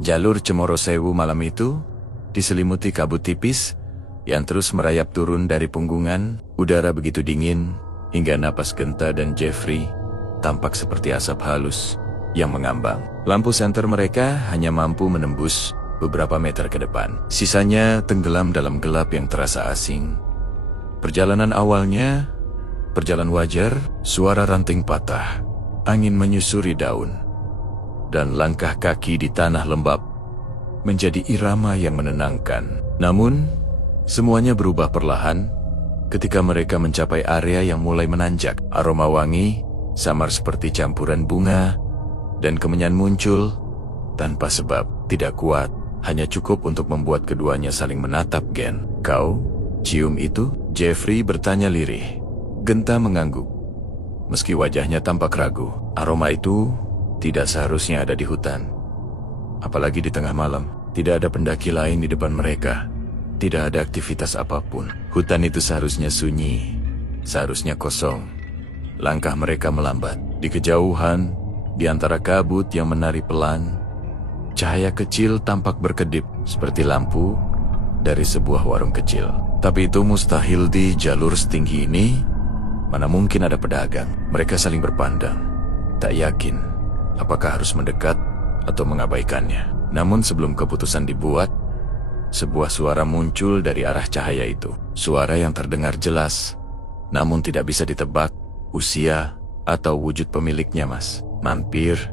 Jalur Cemoro Sewu malam itu diselimuti kabut tipis yang terus merayap turun dari punggungan. Udara begitu dingin hingga napas Genta dan Jeffrey tampak seperti asap halus yang mengambang. Lampu senter mereka hanya mampu menembus beberapa meter ke depan. Sisanya tenggelam dalam gelap yang terasa asing. Perjalanan awalnya berjalan wajar, suara ranting patah, angin menyusuri daun, dan langkah kaki di tanah lembab menjadi irama yang menenangkan. Namun, semuanya berubah perlahan ketika mereka mencapai area yang mulai menanjak. Aroma wangi, samar seperti campuran bunga, dan kemenyan muncul tanpa sebab. Tidak kuat, hanya cukup untuk membuat keduanya saling menatap. Gen, kau cium itu? Jeffrey bertanya lirih. Genta mengangguk, meski wajahnya tampak ragu. Aroma itu tidak seharusnya ada di hutan, apalagi di tengah malam. Tidak ada pendaki lain di depan mereka. Tidak ada aktivitas apapun. Hutan itu seharusnya sunyi, seharusnya kosong. Langkah mereka melambat. Di kejauhan, di antara kabut yang menari pelan, cahaya kecil tampak berkedip seperti lampu dari sebuah warung kecil. Tapi itu mustahil di jalur setinggi ini. Mana mungkin ada pedagang. Mereka saling berpandang, tak yakin apakah harus mendekat atau mengabaikannya. Namun sebelum keputusan dibuat, sebuah suara muncul dari arah cahaya itu. Suara yang terdengar jelas, namun tidak bisa ditebak usia atau wujud pemiliknya. Mas, mampir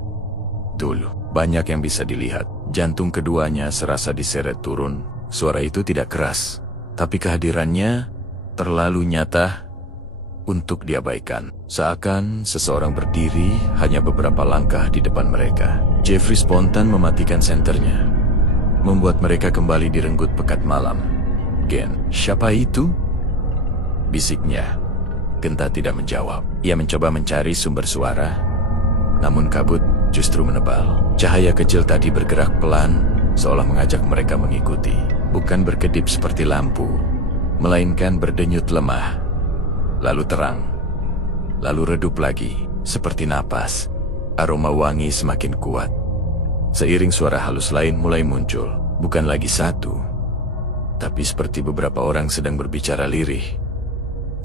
dulu. Banyak yang bisa dilihat. Jantung keduanya serasa diseret turun. Suara itu tidak keras, tapi kehadirannya terlalu nyata untuk diabaikan. Seakan seseorang berdiri hanya beberapa langkah di depan mereka. Jeffrey spontan mematikan senternya, membuat mereka kembali direnggut pekat malam. Gen, siapa itu? Bisiknya. Genta tidak menjawab. Ia mencoba mencari sumber suara, namun kabut justru menebal. Cahaya kecil tadi bergerak pelan, seolah mengajak mereka mengikuti. Bukan berkedip seperti lampu, melainkan berdenyut lemah, lalu terang, lalu redup lagi, seperti napas. Aroma wangi semakin kuat. Seiring suara halus lain mulai muncul. Bukan lagi satu, tapi seperti beberapa orang sedang berbicara lirih.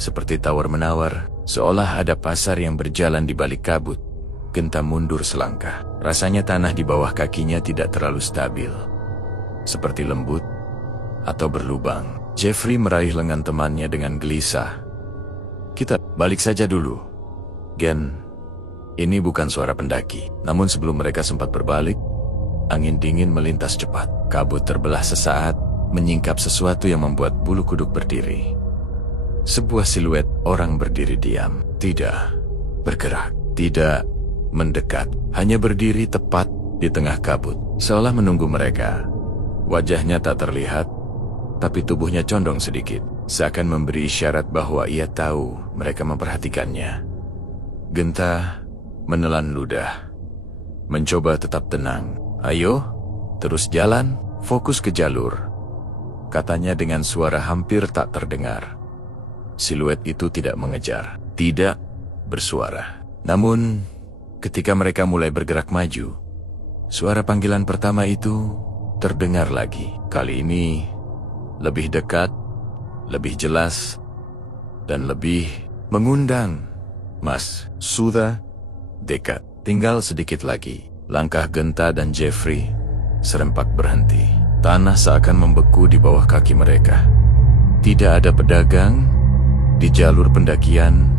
Seperti tawar-menawar, seolah ada pasar yang berjalan di balik kabut. Genta mundur selangkah. Rasanya tanah di bawah kakinya tidak terlalu stabil, seperti lembut atau berlubang. Jeffrey meraih lengan temannya dengan gelisah. Kita balik saja dulu, Gen. Ini bukan suara pendaki. Namun sebelum mereka sempat berbalik, angin dingin melintas cepat. Kabut terbelah sesaat, menyingkap sesuatu yang membuat bulu kuduk berdiri. Sebuah siluet orang berdiri diam, tidak bergerak, tidak mendekat, hanya berdiri tepat di tengah kabut, seolah menunggu mereka. Wajahnya tak terlihat, tapi tubuhnya condong sedikit, seakan memberi isyarat bahwa ia tahu mereka memperhatikannya. Genta menelan ludah, mencoba tetap tenang. Ayo, terus jalan, fokus ke jalur, katanya dengan suara hampir tak terdengar. Siluet itu tidak mengejar, tidak bersuara. Namun, ketika mereka mulai bergerak maju, suara panggilan pertama itu terdengar lagi. Kali ini lebih dekat, lebih jelas, dan lebih mengundang. Mas, sudah dekat, tinggal sedikit lagi. Langkah Genta dan Jeffrey serempak berhenti. Tanah seakan membeku di bawah kaki mereka. Tidak ada pedagang di jalur pendakian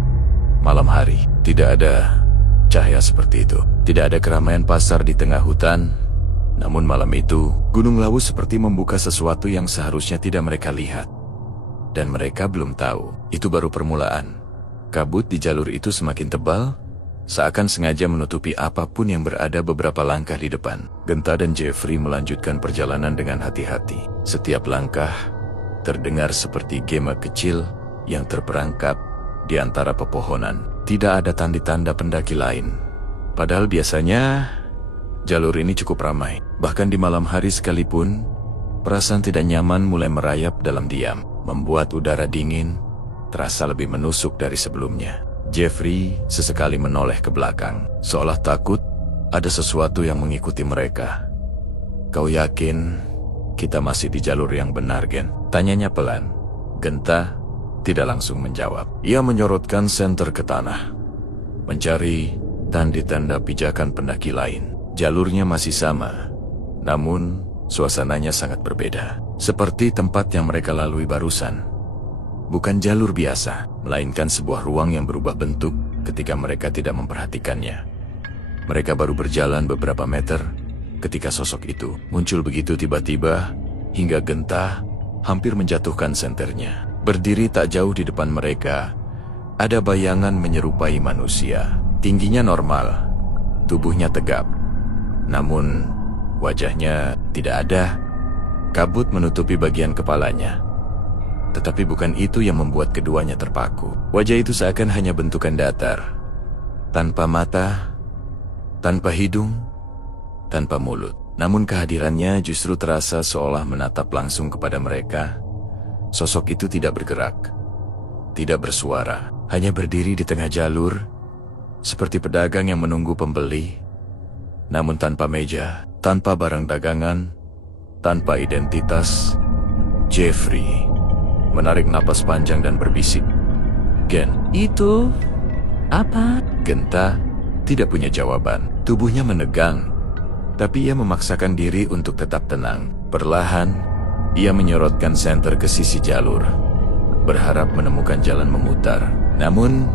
malam hari. Tidak ada cahaya seperti itu. Tidak ada keramaian pasar di tengah hutan. Namun malam itu, Gunung Lawu seperti membuka sesuatu yang seharusnya tidak mereka lihat. Dan mereka belum tahu, itu baru permulaan. Kabut di jalur itu semakin tebal, seakan sengaja menutupi apapun yang berada beberapa langkah di depan. Genta dan Jeffrey melanjutkan perjalanan dengan hati-hati. Setiap langkah terdengar seperti gema kecil yang terperangkap di antara pepohonan. Tidak ada tanda-tanda pendaki lain. Padahal biasanya jalur ini cukup ramai. Bahkan di malam hari sekalipun, perasaan tidak nyaman mulai merayap dalam diam, membuat udara dingin terasa lebih menusuk dari sebelumnya. Jeffrey sesekali menoleh ke belakang, seolah takut ada sesuatu yang mengikuti mereka. Kau yakin kita masih di jalur yang benar, Gen? Tanyanya pelan. Genta tidak langsung menjawab. Ia menyorotkan senter ke tanah, mencari tanda-tanda pijakan pendaki lain. Jalurnya masih sama, namun suasananya sangat berbeda. Seperti tempat yang mereka lalui barusan. Bukan jalur biasa, melainkan sebuah ruang yang berubah bentuk ketika mereka tidak memperhatikannya. Mereka baru berjalan beberapa meter ketika sosok itu muncul begitu tiba-tiba hingga Genta hampir menjatuhkan senternya. Berdiri tak jauh di depan mereka, ada bayangan menyerupai manusia. Tingginya normal, tubuhnya tegap. Namun, wajahnya tidak ada. Kabut menutupi bagian kepalanya. Tetapi bukan itu yang membuat keduanya terpaku. Wajah itu seakan hanya bentukan datar. Tanpa mata, tanpa hidung, tanpa mulut. Namun kehadirannya justru terasa seolah menatap langsung kepada mereka. Sosok itu tidak bergerak, tidak bersuara, hanya berdiri di tengah jalur, seperti pedagang yang menunggu pembeli, namun tanpa meja, tanpa barang dagangan, tanpa identitas. Jeffrey menarik napas panjang dan berbisik, "Gen, Itu apa?" Genta tidak punya jawaban. Tubuhnya menegang, tapi ia memaksakan diri untuk tetap tenang. Perlahan, ia menyorotkan senter ke sisi jalur, berharap menemukan jalan memutar. Namun,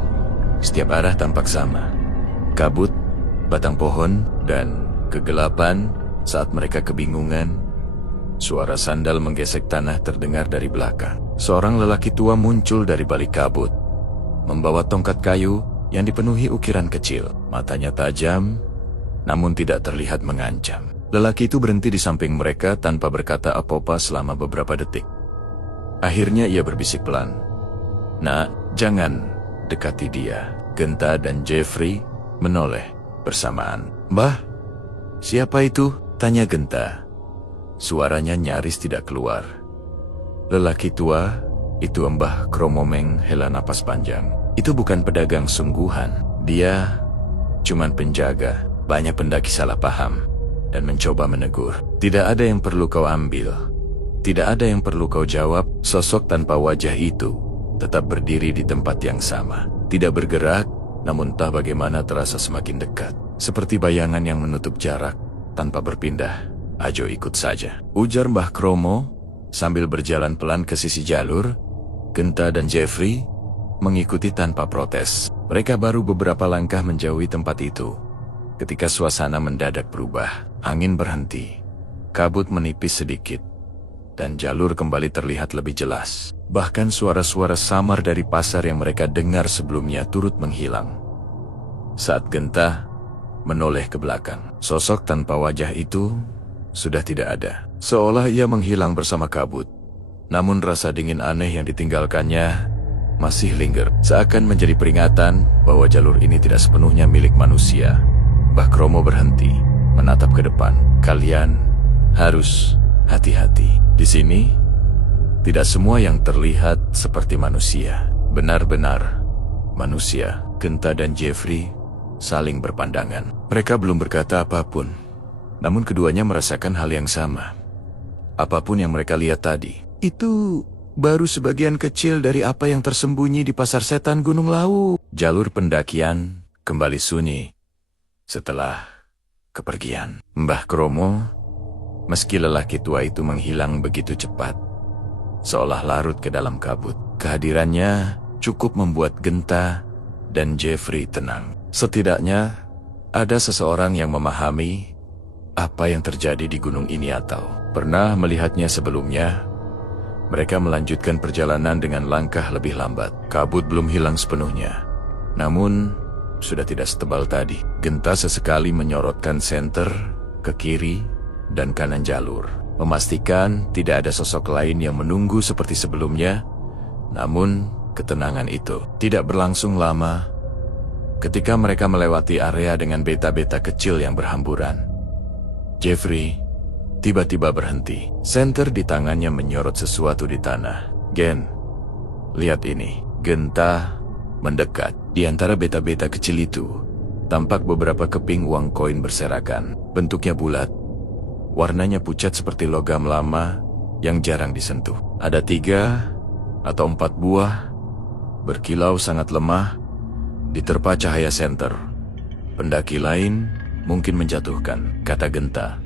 setiap arah tampak sama. Kabut, batang pohon, dan kegelapan. Saat mereka kebingungan, suara sandal menggesek tanah terdengar dari belakang. Seorang lelaki tua muncul dari balik kabut, membawa tongkat kayu yang dipenuhi ukiran kecil. Matanya tajam, namun tidak terlihat mengancam. Lelaki itu berhenti di samping mereka tanpa berkata apa-apa selama beberapa detik. Akhirnya ia berbisik pelan, "Nak, jangan dekati dia." Genta dan Jeffrey menoleh bersamaan. "Mbah, siapa itu?" tanya Genta. Suaranya nyaris tidak keluar. Lelaki tua itu Mbah Kromo menghela napas panjang. Itu bukan pedagang sungguhan. Dia cuman penjaga. Banyak pendaki salah paham dan mencoba menegur. "Tidak ada yang perlu kau ambil. Tidak ada yang perlu kau jawab." Sosok tanpa wajah itu tetap berdiri di tempat yang sama. Tidak bergerak, namun entah bagaimana terasa semakin dekat. Seperti bayangan yang menutup jarak tanpa berpindah. "Ajo ikut saja," ujar Mbah Kromo sambil berjalan pelan ke sisi jalur. Genta dan Jeffrey mengikuti tanpa protes. Mereka baru beberapa langkah menjauhi tempat itu ketika suasana mendadak berubah. Angin berhenti, kabut menipis sedikit, dan jalur kembali terlihat lebih jelas. Bahkan suara-suara samar dari pasar yang mereka dengar sebelumnya turut menghilang. Saat Genta menoleh ke belakang, sosok tanpa wajah itu sudah tidak ada. Seolah ia menghilang bersama kabut. Namun rasa dingin aneh yang ditinggalkannya masih linger, seakan menjadi peringatan bahwa jalur ini tidak sepenuhnya milik manusia. Mbah Kromo berhenti, menatap ke depan. "Kalian harus hati-hati. Di sini, tidak semua yang terlihat seperti manusia. Benar-benar manusia." Genta dan Jeffrey saling berpandangan. Mereka belum berkata apapun, namun keduanya merasakan hal yang sama. Apapun yang mereka lihat tadi, itu baru sebagian kecil dari apa yang tersembunyi di pasar setan Gunung Lawu. Jalur pendakian kembali sunyi setelah kepergian Mbah Kromo. Meski lelaki tua itu menghilang begitu cepat, seolah larut ke dalam kabut, kehadirannya cukup membuat Genta dan Jeffrey tenang. Setidaknya ada seseorang yang memahami apa yang terjadi di gunung ini atau pernah melihatnya sebelumnya. Mereka melanjutkan perjalanan dengan langkah lebih lambat. Kabut belum hilang sepenuhnya, namun sudah tidak setebal tadi. Genta sesekali menyorotkan senter ke kiri dan kanan jalur, memastikan tidak ada sosok lain yang menunggu seperti sebelumnya. Namun ketenangan itu tidak berlangsung lama. Ketika mereka melewati area dengan beta-beta kecil yang berhamburan, Jeffrey tiba-tiba berhenti. Senter di tangannya menyorot sesuatu di tanah. "Gen, lihat ini." Genta mendekat. Di antara beta-beta kecil itu, tampak beberapa keping uang koin berserakan. Bentuknya bulat, Warnanya pucat seperti logam lama yang jarang disentuh. Ada 3 atau 4 buah, berkilau sangat lemah, diterpa cahaya senter. Pendaki lain mungkin menjatuhkan, kata Genta.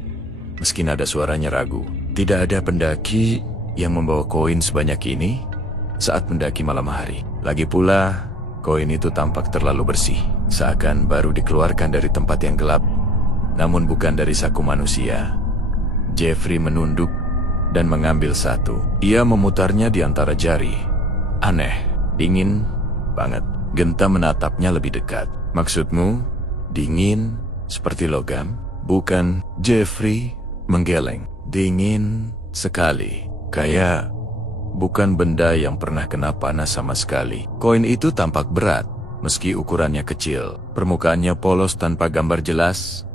Meski nada suaranya ragu. Tidak ada pendaki yang membawa koin sebanyak ini saat mendaki malam hari. Lagi pula, koin itu tampak terlalu bersih, seakan baru dikeluarkan dari tempat yang gelap, namun bukan dari saku manusia. Jeffrey menunduk dan mengambil satu. Ia memutarnya di antara jari. Aneh, dingin banget. Genta menatapnya lebih dekat. Maksudmu, dingin seperti logam? Bukan. Jeffrey menggeleng. Dingin sekali. Kayak bukan benda yang pernah kena panas sama sekali. Koin itu tampak berat, meski ukurannya kecil. Permukaannya polos tanpa gambar jelas.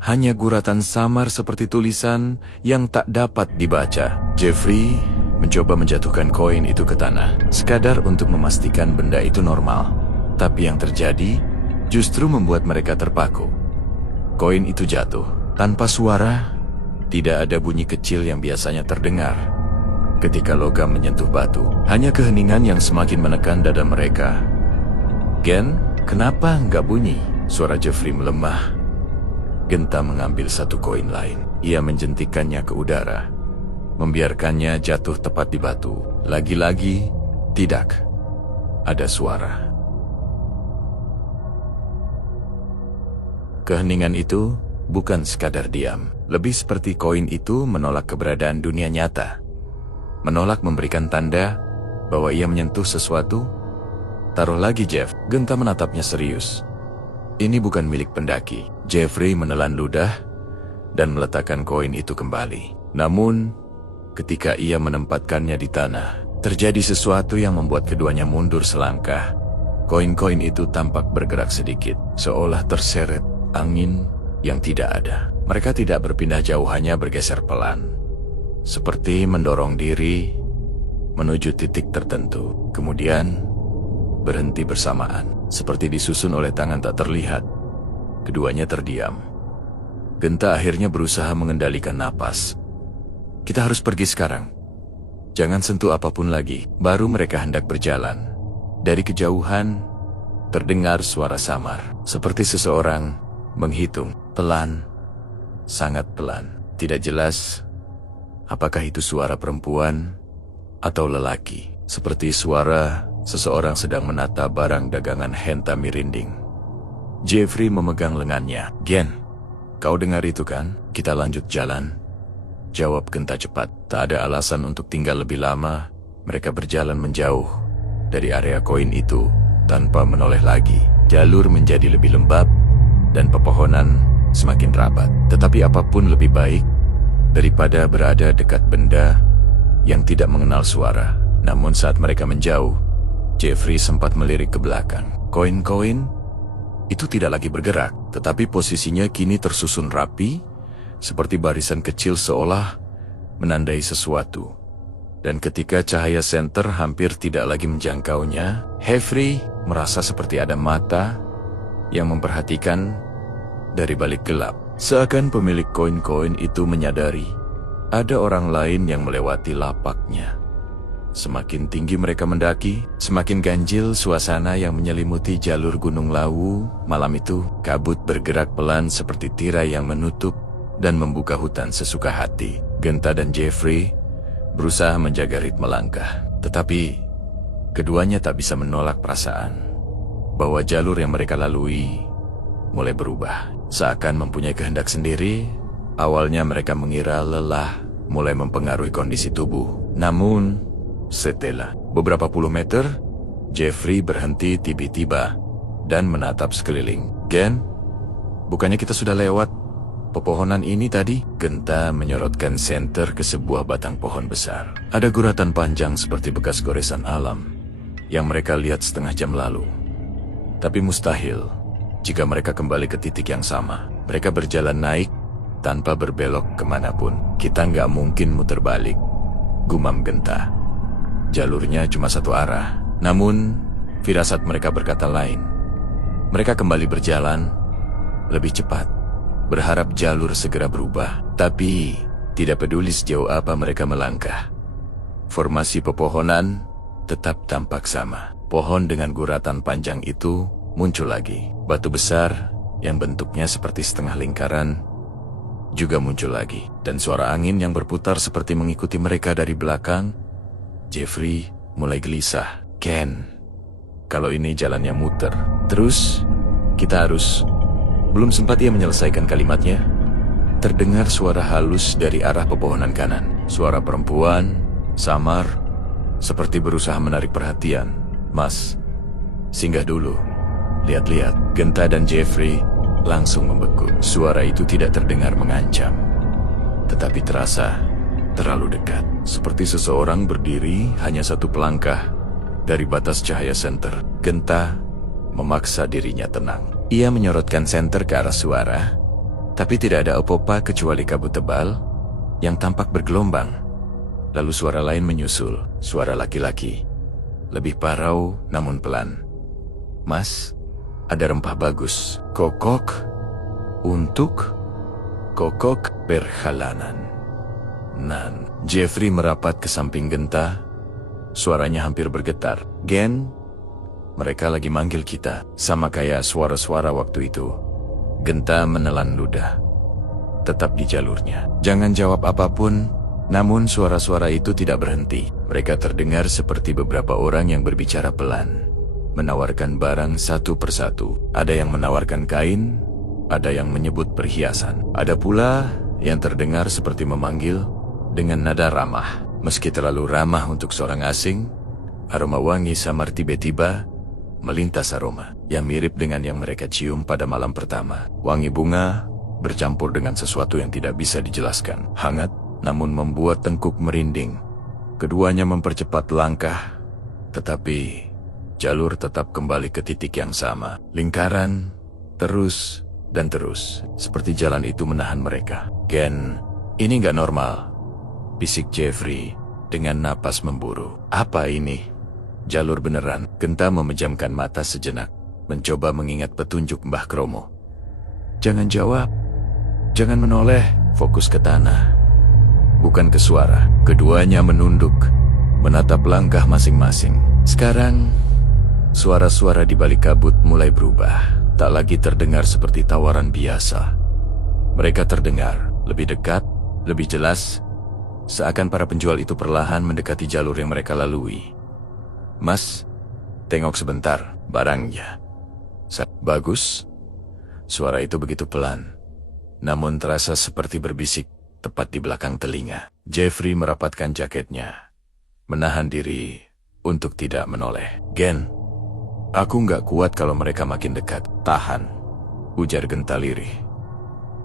Hanya guratan samar seperti tulisan yang tak dapat dibaca. Jeffrey mencoba menjatuhkan koin itu ke tanah, sekadar untuk memastikan benda itu normal. Tapi yang terjadi justru membuat mereka terpaku. Koin itu jatuh tanpa suara. Tidak ada bunyi kecil yang biasanya terdengar ketika logam menyentuh batu. Hanya keheningan yang semakin menekan dada mereka. Gen, kenapa nggak bunyi? Suara Jeffrey melemah. Genta mengambil satu koin lain. Ia menjentikkannya ke udara, membiarkannya jatuh tepat di batu. Lagi-lagi, tidak ada suara. Keheningan itu bukan sekadar diam, lebih seperti koin itu menolak keberadaan dunia nyata. Menolak memberikan tanda bahwa ia menyentuh sesuatu. Taruh lagi, Jeff. Genta menatapnya serius. Ini bukan milik pendaki. Jeffrey menelan ludah dan meletakkan koin itu kembali. Namun, ketika ia menempatkannya di tanah, terjadi sesuatu yang membuat keduanya mundur selangkah. Koin-koin itu tampak bergerak sedikit, seolah terseret angin yang tidak ada. Mereka tidak berpindah jauh, hanya bergeser pelan, seperti mendorong diri menuju titik tertentu. Kemudian berhenti bersamaan, seperti disusun oleh tangan tak terlihat. Keduanya terdiam. Genta akhirnya berusaha mengendalikan napas. Kita harus pergi sekarang. Jangan sentuh apapun lagi. Baru mereka hendak berjalan. Dari kejauhan terdengar suara samar, seperti seseorang menghitung pelan, sangat pelan. Tidak jelas apakah itu suara perempuan atau lelaki, seperti suara seseorang sedang menata barang dagangan Henta Mirinding. Jeffrey memegang lengannya. Gen, kau dengar itu kan? Kita lanjut jalan, jawab Genta cepat. Tak ada alasan untuk tinggal lebih lama. Mereka berjalan menjauh dari area koin itu tanpa menoleh lagi. Jalur menjadi lebih lembab dan pepohonan semakin rapat. Tetapi apapun lebih baik daripada berada dekat benda yang tidak mengenal suara. Namun saat mereka menjauh, Jeffrey sempat melirik ke belakang. Koin-koin itu tidak lagi bergerak, tetapi posisinya kini tersusun rapi, seperti barisan kecil seolah menandai sesuatu. Dan ketika cahaya senter hampir tidak lagi menjangkaunya, Jeffrey merasa seperti ada mata yang memperhatikan dari balik gelap. Seakan pemilik koin-koin itu menyadari ada orang lain yang melewati lapaknya. Semakin tinggi mereka mendaki, semakin ganjil suasana yang menyelimuti jalur Gunung Lawu. Malam itu, kabut bergerak pelan seperti tirai yang menutup dan membuka hutan sesuka hati. Genta dan Jeffrey berusaha menjaga ritme langkah, tetapi keduanya tak bisa menolak perasaan bahwa jalur yang mereka lalui mulai berubah, seakan mempunyai kehendak sendiri. Awalnya mereka mengira lelah mulai mempengaruhi kondisi tubuh. Namun, setelah beberapa puluh meter, Jeffrey berhenti tiba-tiba dan menatap sekeliling. Gen, bukannya kita sudah lewat pepohonan ini tadi? Genta menyorotkan senter ke sebuah batang pohon besar. Ada guratan panjang seperti bekas goresan alam yang mereka lihat setengah jam lalu. Tapi mustahil jika mereka kembali ke titik yang sama. Mereka berjalan naik tanpa berbelok kemanapun. Kita nggak mungkin muter balik, gumam Genta. Jalurnya cuma satu arah. Namun, firasat mereka berkata lain. Mereka kembali berjalan lebih cepat berharap jalur segera berubah. Tapi, tidak peduli sejauh apa mereka melangkah, formasi pepohonan tetap tampak sama. Pohon dengan guratan panjang itu muncul lagi. Batu besar yang bentuknya seperti setengah lingkaran juga muncul lagi. Dan suara angin yang berputar seperti mengikuti mereka dari belakang. Jeffrey mulai gelisah. Ken, kalau ini jalannya muter terus, kita harus... Belum sempat ia menyelesaikan kalimatnya, terdengar suara halus dari arah pepohonan kanan. Suara perempuan, samar, seperti berusaha menarik perhatian. Mas, singgah dulu. Lihat-lihat. Genta dan Jeffrey langsung membeku. Suara itu tidak terdengar mengancam, tetapi terasa terlalu dekat. Seperti seseorang berdiri hanya satu pelangkah dari batas cahaya senter. Genta memaksa dirinya tenang. Ia menyorotkan senter ke arah suara, tapi tidak ada apa-apa kecuali kabut tebal yang tampak bergelombang. Lalu suara lain menyusul, suara laki-laki. Lebih parau namun pelan. Mas, ada rempah bagus. Kokok untuk kokok perjalanan. Nan. Jeffrey merapat ke samping Genta. Suaranya hampir bergetar. Gen, mereka lagi manggil kita, sama kayak suara-suara waktu itu. Genta menelan ludah, tetap di jalurnya. Jangan jawab apapun, namun suara-suara itu tidak berhenti. Mereka terdengar seperti beberapa orang yang berbicara pelan, menawarkan barang satu persatu. Ada yang menawarkan kain, ada yang menyebut perhiasan. Ada pula yang terdengar seperti memanggil dengan nada ramah. Meski terlalu ramah untuk seorang asing, aroma wangi samar tiba-tiba melintas, aroma yang mirip dengan yang mereka cium pada malam pertama. Wangi bunga bercampur dengan sesuatu yang tidak bisa dijelaskan. Hangat, namun membuat tengkuk merinding. Keduanya mempercepat langkah, tetapi jalur tetap kembali ke titik yang sama. Lingkaran, terus dan terus. Seperti jalan itu menahan mereka. Gen, ini nggak normal, bisik Jeffrey dengan napas memburu. Apa ini? Jalur beneran. Genta memejamkan mata sejenak, mencoba mengingat petunjuk Mbah Kromo. Jangan jawab, jangan menoleh, fokus ke tanah, bukan ke suara. Keduanya menunduk, menatap langkah masing-masing. Sekarang, suara-suara di balik kabut mulai berubah. Tak lagi terdengar seperti tawaran biasa. Mereka terdengar lebih dekat, lebih jelas, seakan para penjual itu perlahan mendekati jalur yang mereka lalui. Mas, tengok sebentar, barangnya. Bagus. Suara itu begitu pelan, namun terasa seperti berbisik tepat di belakang telinga. Jeffrey merapatkan jaketnya, menahan diri untuk tidak menoleh. Gen, aku nggak kuat kalau mereka makin dekat. Tahan, ujar Genta lirih.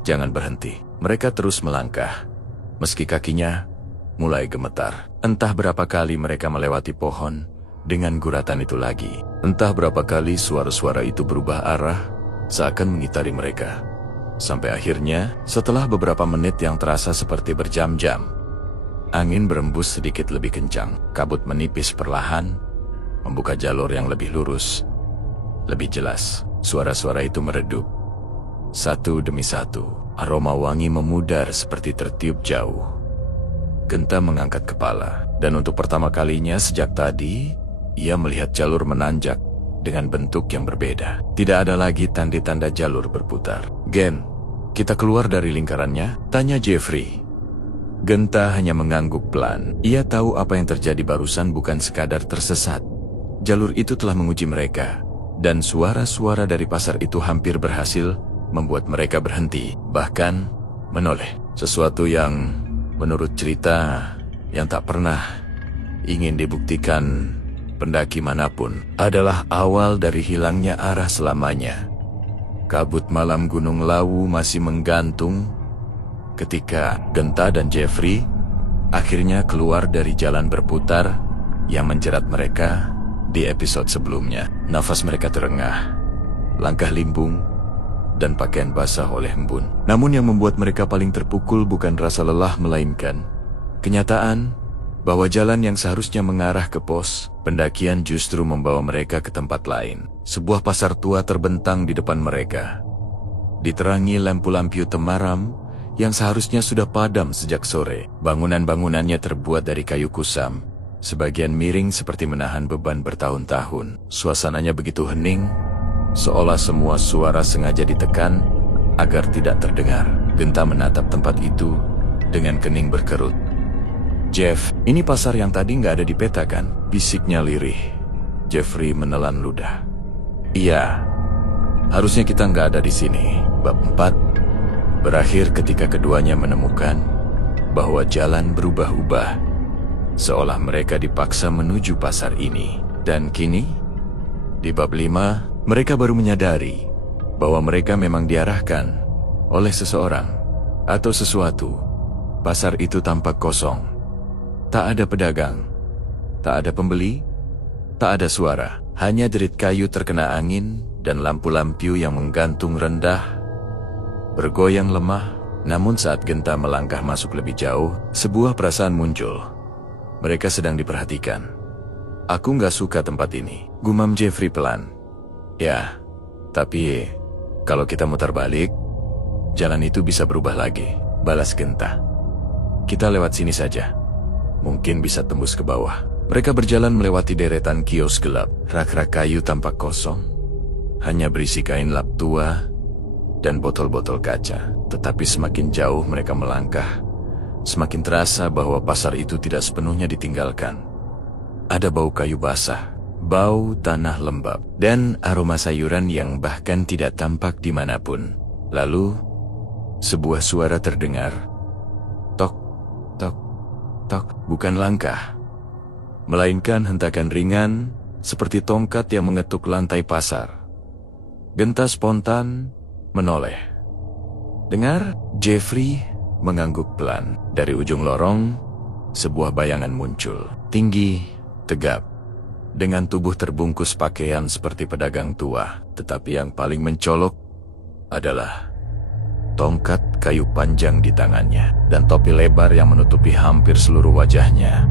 Jangan berhenti. Mereka terus melangkah, meski kakinya mulai gemetar. Entah berapa kali mereka melewati pohon dengan guratan itu lagi. Entah berapa kali suara-suara itu berubah arah, seakan mengitari mereka. Sampai akhirnya, setelah beberapa menit yang terasa seperti berjam-jam, angin berembus sedikit lebih kencang. Kabut menipis perlahan, membuka jalur yang lebih lurus, lebih jelas. Suara-suara itu meredup, satu demi satu. Aroma wangi memudar seperti tertiup jauh. Genta mengangkat kepala, dan untuk pertama kalinya sejak tadi, ia melihat jalur menanjak dengan bentuk yang berbeda. Tidak ada lagi tanda-tanda jalur berputar. Gen, kita keluar dari lingkarannya? Tanya Jeffrey. Genta hanya mengangguk pelan. Ia tahu apa yang terjadi barusan bukan sekadar tersesat. Jalur itu telah menguji mereka, dan suara-suara dari pasar itu hampir berhasil membuat mereka berhenti, bahkan menoleh. Sesuatu yang, menurut cerita, yang tak pernah ingin dibuktikan pendaki manapun, adalah awal dari hilangnya arah selamanya. Kabut malam Gunung Lawu masih menggantung ketika Genta dan Jeffrey akhirnya keluar dari jalan berputar yang menjerat mereka di episode sebelumnya. Nafas mereka terengah, langkah limbung, dan pakaian basah oleh embun. Namun yang membuat mereka paling terpukul bukan rasa lelah, melainkan kenyataan bahwa jalan yang seharusnya mengarah ke pos pendakian justru membawa mereka ke tempat lain. Sebuah pasar tua terbentang di depan mereka. diterangi lampu-lampu temaram yang seharusnya sudah padam sejak sore. Bangunan-bangunannya terbuat dari kayu kusam, sebagian miring seperti menahan beban bertahun-tahun. Suasananya begitu hening, seolah semua suara sengaja ditekan agar tidak terdengar. Genta menatap tempat itu dengan kening berkerut. "Jeff, ini pasar yang tadi nggak ada di peta kan?" bisiknya lirih. Jeffrey menelan ludah. "Iya, harusnya kita nggak ada di sini." Bab 4 berakhir ketika keduanya menemukan bahwa jalan berubah-ubah, seolah mereka dipaksa menuju pasar ini. Dan kini, di bab 5, mereka baru menyadari bahwa mereka memang diarahkan oleh seseorang atau sesuatu. Pasar itu tampak kosong. Tak ada pedagang, tak ada pembeli, tak ada suara. Hanya derit kayu terkena angin dan lampu-lampu yang menggantung rendah, bergoyang lemah. Namun saat Genta melangkah masuk lebih jauh, sebuah perasaan muncul. Mereka sedang diperhatikan. "Aku nggak suka tempat ini," gumam Jeffrey pelan. "Ya, tapi kalau kita muter balik, jalan itu bisa berubah lagi," balas Genta. "Kita lewat sini saja. Mungkin bisa tembus ke bawah." Mereka berjalan melewati deretan kios gelap. Rak-rak kayu tampak kosong, hanya berisi kain lap tua dan botol-botol kaca. Tetapi semakin jauh mereka melangkah, semakin terasa bahwa pasar itu tidak sepenuhnya ditinggalkan. Ada bau kayu basah, bau tanah lembab, dan aroma sayuran yang bahkan tidak tampak dimanapun. Lalu, sebuah suara terdengar. Tok, tok, tok. Bukan langkah, melainkan hentakan ringan seperti tongkat yang mengetuk lantai pasar. Genta spontan menoleh. "Dengar?" Jeffrey mengangguk pelan. Dari ujung lorong, sebuah bayangan muncul. Tinggi, tegap, dengan tubuh terbungkus pakaian seperti pedagang tua. Tetapi yang paling mencolok adalah tongkat kayu panjang di tangannya dan topi lebar yang menutupi hampir seluruh wajahnya.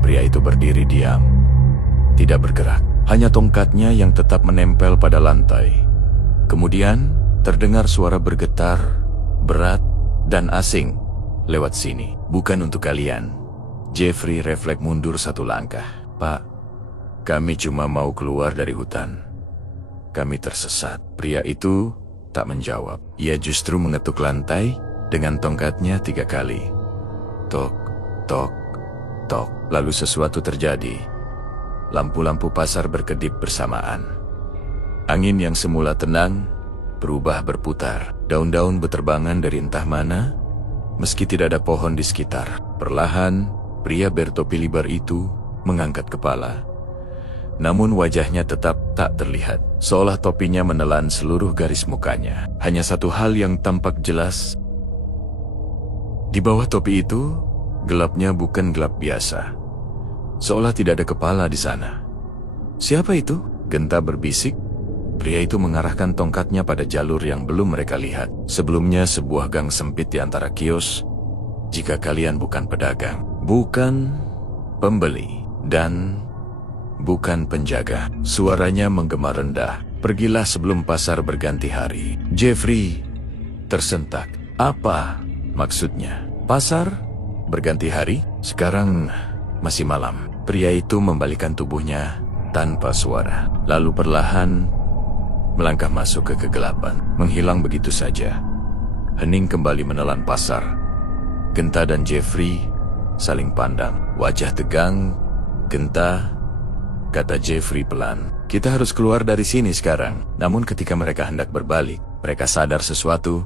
Pria itu berdiri diam, tidak bergerak. Hanya tongkatnya yang tetap menempel pada lantai. Kemudian terdengar suara bergetar, berat, dan asing. "Lewat sini, bukan untuk kalian." Jeffrey refleks mundur satu langkah. "Pak, kami cuma mau keluar dari hutan. Kami tersesat." Pria itu tak menjawab. Ia justru mengetuk lantai dengan tongkatnya 3 kali. Tok, tok, tok. Lalu sesuatu terjadi. Lampu-lampu pasar berkedip bersamaan. Angin yang semula tenang berubah berputar. Daun-daun berterbangan dari entah mana, meski tidak ada pohon di sekitar. Perlahan, pria bertopi lebar itu mengangkat kepala. Namun wajahnya tetap tak terlihat, seolah topinya menelan seluruh garis mukanya. Hanya satu hal yang tampak jelas. Di bawah topi itu, gelapnya bukan gelap biasa. Seolah tidak ada kepala di sana. "Siapa itu?" Genta berbisik. Pria itu mengarahkan tongkatnya pada jalur yang belum mereka lihat. Sebelumnya sebuah gang sempit di antara kios. "Jika kalian bukan pedagang, bukan pembeli, dan bukan penjaga." Suaranya menggema rendah. "Pergilah sebelum pasar berganti hari." Jeffrey tersentak. Apa maksudnya? Pasar berganti hari? Sekarang masih malam. Pria itu membalikkan tubuhnya tanpa suara, lalu perlahan melangkah masuk ke kegelapan, menghilang begitu saja. Hening kembali menelan pasar. Genta dan Jeffrey saling pandang. Wajah tegang. "Genta," kata Jeffrey pelan, "kita harus keluar dari sini sekarang." Namun ketika mereka hendak berbalik, mereka sadar sesuatu.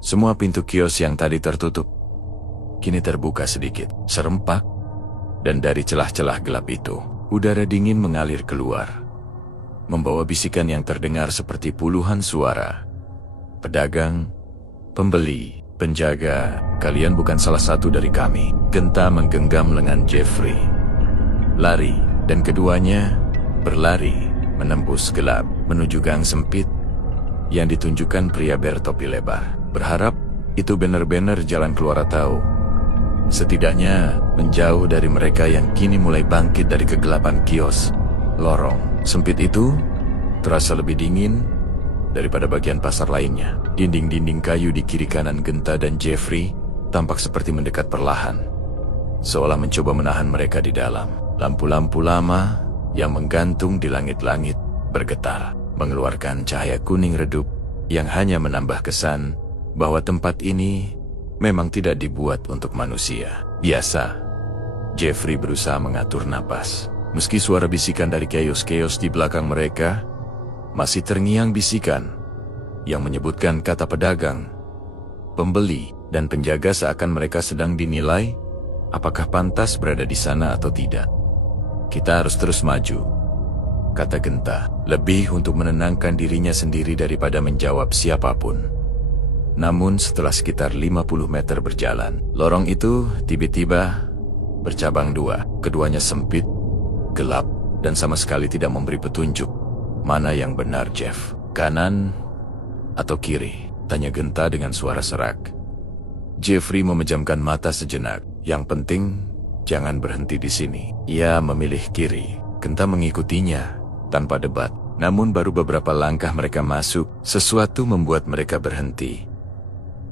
Semua pintu kios yang tadi tertutup kini terbuka sedikit, serempak. Dan dari celah-celah gelap itu, udara dingin mengalir keluar, membawa bisikan yang terdengar seperti puluhan suara. "Pedagang, pembeli, penjaga, kalian bukan salah satu dari kami." Genta menggenggam lengan Jeffrey. Lari, dan keduanya berlari menembus gelap menuju gang sempit yang ditunjukkan pria bertopi lebar. Berharap itu benar-benar jalan keluar atau setidaknya menjauh dari mereka yang kini mulai bangkit dari kegelapan kios. Lorong sempit itu terasa lebih dingin daripada bagian pasar lainnya. Dinding-dinding kayu di kiri kanan Genta dan Jeffrey tampak seperti mendekat perlahan, seolah mencoba menahan mereka di dalam. Lampu-lampu lama yang menggantung di langit-langit bergetar, mengeluarkan cahaya kuning redup yang hanya menambah kesan bahwa tempat ini memang tidak dibuat untuk manusia biasa. Jeffrey berusaha mengatur napas. Meski suara bisikan dari kios-kios di belakang mereka masih terngiang bisikan yang menyebutkan kata pedagang, pembeli, dan penjaga, seakan mereka sedang dinilai apakah pantas berada di sana atau tidak. Kita harus terus maju, kata Genta, lebih untuk menenangkan dirinya sendiri daripada menjawab siapapun. Namun setelah sekitar 50 meter berjalan, lorong itu tiba-tiba bercabang dua. Keduanya sempit, gelap, dan sama sekali tidak memberi petunjuk. Mana yang benar, Jeff? Kanan atau kiri? Tanya Genta dengan suara serak. Jeffrey memejamkan mata sejenak. Yang penting, jangan berhenti di sini. Ia memilih kiri. Genta mengikutinya tanpa debat. Namun baru beberapa langkah mereka masuk, sesuatu membuat mereka berhenti.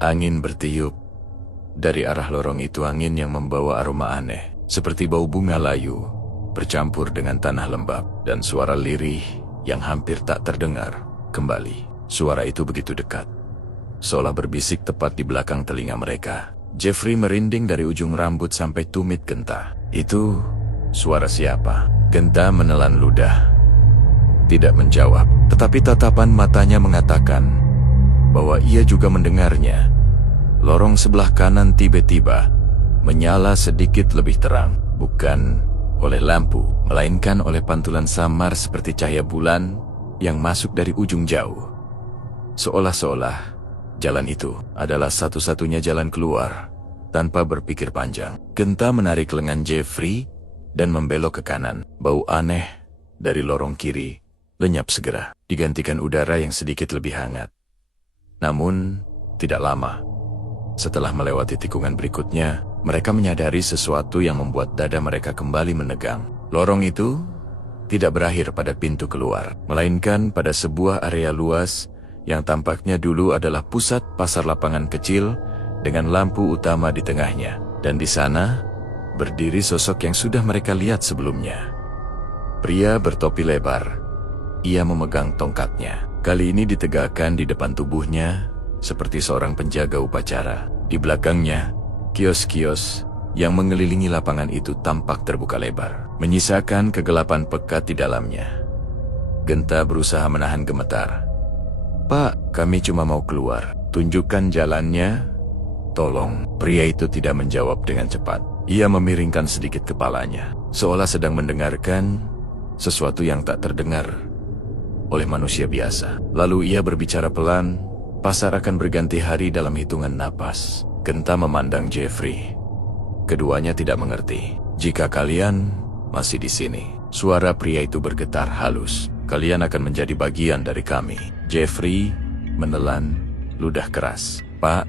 Angin bertiup. Dari arah lorong itu, angin yang membawa aroma aneh, seperti bau bunga layu, bercampur dengan tanah lembab, dan suara lirih yang hampir tak terdengar kembali. Suara itu begitu dekat, seolah berbisik tepat di belakang telinga mereka. Jeffrey merinding dari ujung rambut sampai tumit Genta. Itu suara siapa? Genta menelan ludah, tidak menjawab, tetapi tatapan matanya mengatakan bahwa ia juga mendengarnya. Lorong sebelah kanan tiba-tiba menyala sedikit lebih terang, bukan oleh lampu, melainkan oleh pantulan samar seperti cahaya bulan yang masuk dari ujung jauh. Seolah-olah jalan itu adalah satu-satunya jalan keluar. Tanpa berpikir panjang, Genta menarik lengan Jeffrey dan membelok ke kanan. Bau aneh dari lorong kiri lenyap segera, digantikan udara yang sedikit lebih hangat. Namun, tidak lama. Setelah melewati tikungan berikutnya, mereka menyadari sesuatu yang membuat dada mereka kembali menegang. Lorong itu tidak berakhir pada pintu keluar, melainkan pada sebuah area luas yang tampaknya dulu adalah pusat pasar lapangan kecil dengan lampu utama di tengahnya. Dan di sana berdiri sosok yang sudah mereka lihat sebelumnya. Pria bertopi lebar. Ia memegang tongkatnya. Kali ini ditegakkan di depan tubuhnya seperti seorang penjaga upacara. Di belakangnya, kios-kios yang mengelilingi lapangan itu tampak terbuka lebar, menyisakan kegelapan pekat di dalamnya. Genta berusaha menahan gemetar. "Pak, kami cuma mau keluar. Tunjukkan jalannya. Tolong." Pria itu tidak menjawab dengan cepat. Ia memiringkan sedikit kepalanya, seolah sedang mendengarkan sesuatu yang tak terdengar oleh manusia biasa. Lalu ia berbicara pelan. "Pasar akan berganti hari dalam hitungan napas." Genta memandang Jeffrey. Keduanya tidak mengerti. "Jika kalian masih di sini," suara pria itu bergetar halus, "kalian akan menjadi bagian dari kami." Jeffrey menelan ludah keras. "Pak,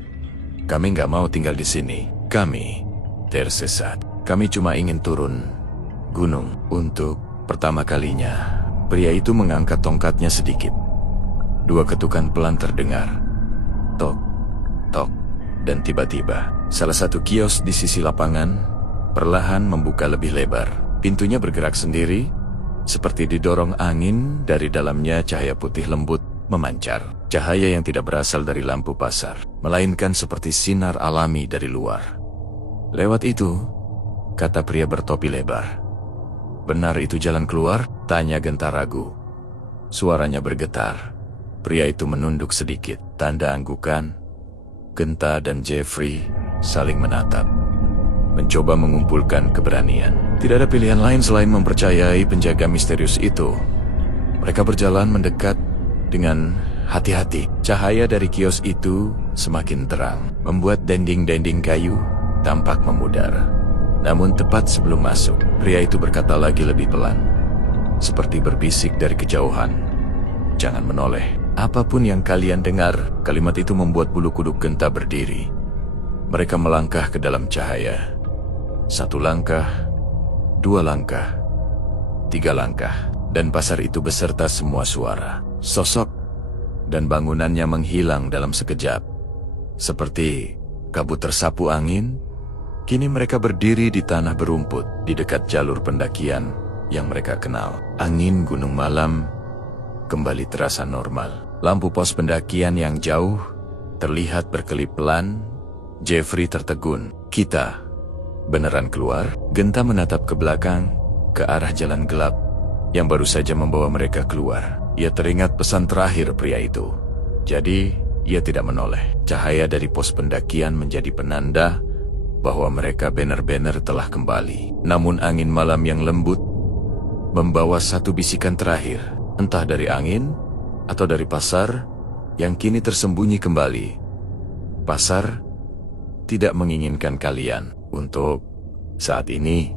kami nggak mau tinggal di sini. Kami tersesat. Kami cuma ingin turun gunung untuk pertama kalinya." Pria itu mengangkat tongkatnya sedikit. Dua ketukan pelan terdengar. Tok, tok, dan tiba-tiba salah satu kios di sisi lapangan perlahan membuka lebih lebar. Pintunya bergerak sendiri, seperti didorong angin. Dari dalamnya cahaya putih lembut memancar. Cahaya yang tidak berasal dari lampu pasar, melainkan seperti sinar alami dari luar. "Lewat itu," kata pria bertopi lebar. "Benar itu jalan keluar?" tanya Genta ragu. Suaranya bergetar. Pria itu menunduk sedikit, tanda anggukan. Genta dan Jeffrey saling menatap, mencoba mengumpulkan keberanian. Tidak ada pilihan lain selain mempercayai penjaga misterius itu. Mereka berjalan mendekat dengan hati-hati. Cahaya dari kios itu semakin terang, membuat dinding-dinding kayu tampak memudar. Namun tepat sebelum masuk, pria itu berkata lagi lebih pelan, seperti berbisik dari kejauhan, "Jangan menoleh. Apapun yang kalian dengar." Kalimat itu membuat bulu kuduk Genta berdiri. Mereka melangkah ke dalam cahaya. 1 langkah, 2 langkah, 3 langkah, dan pasar itu beserta semua suara, sosok, dan bangunannya menghilang dalam sekejap. Seperti kabut tersapu angin, kini mereka berdiri di tanah berumput di dekat jalur pendakian yang mereka kenal. Angin gunung malam kembali terasa normal. Lampu pos pendakian yang jauh terlihat berkelip pelan. Jeffrey tertegun. Kita beneran keluar? Genta menatap ke belakang, ke arah jalan gelap yang baru saja membawa mereka keluar. Ia teringat pesan terakhir pria itu. Jadi, ia tidak menoleh. Cahaya dari pos pendakian menjadi penanda bahwa mereka benar-benar telah kembali. Namun angin malam yang lembut membawa satu bisikan terakhir, entah dari angin atau dari pasar yang kini tersembunyi kembali. Pasar tidak menginginkan kalian. Untuk saat ini,